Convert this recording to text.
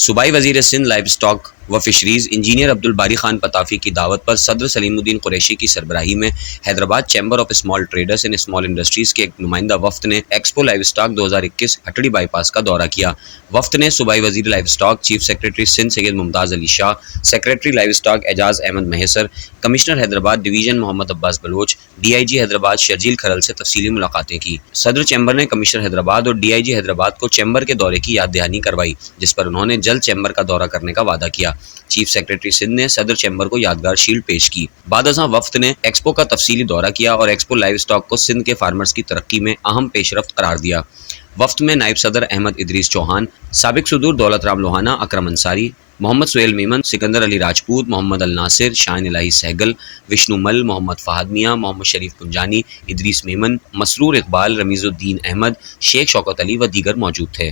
صوبائی وزیر Sindh life stock و فشریز انجینئر عبدالباری خان پتافی کی دعوت پر صدر سلیم الدین قریشی کی سربراہی میں Hyderabad chamber of small traders and small industries کے ایک نمائندہ وفد نے expo livestock 2021 Hatri bypass کا دورہ کیا۔ وفد نے صوبائی وزیر livestock, chief secretary Sindh Syed Mumtaz Ali Shah, secretary livestock Ejaz Ahmed Mahesar, commissioner Hyderabad division Muhammad Abbas Baloch, D I G Hyderabad Sharjeel Kharal سے تفصیلی ملاقاتیں کی۔ صدر چیمبر نے کمشنر حیدرآباد اور ڈی آئی جی حیدرآباد کو چیمبر کے دورے کی یاد دہانی کروائی، جس پر انہوں نے جلد چیمبر کا دورہ کرنے کا وعدہ کیا۔ چیف سیکرٹری سندھ نے صدر چیمبر کو یادگار شیلڈ پیش کی۔ بعد ازاں وفد نے ایکسپو کا تفصیلی دورہ کیا اور ایکسپو لائف اسٹاک کو سندھ کے فارمرز کی ترقی میں اہم پیش رفت قرار دیا۔ وفد میں نائب صدر احمد ادریس چوہان، سابق صدور دولت رام لوہانہ، اکرم انصاری، محمد سہیل میمن، سکندر علی راجپوت، محمد الناصر، شاہین الہی سہگل، وشنو مل، محمد فہد میاں، محمد شریف کنجانی، ادریس میمن، مسرور اقبال، رمیز الدین احمد، شیخ شوکت علی و دیگر موجود تھے۔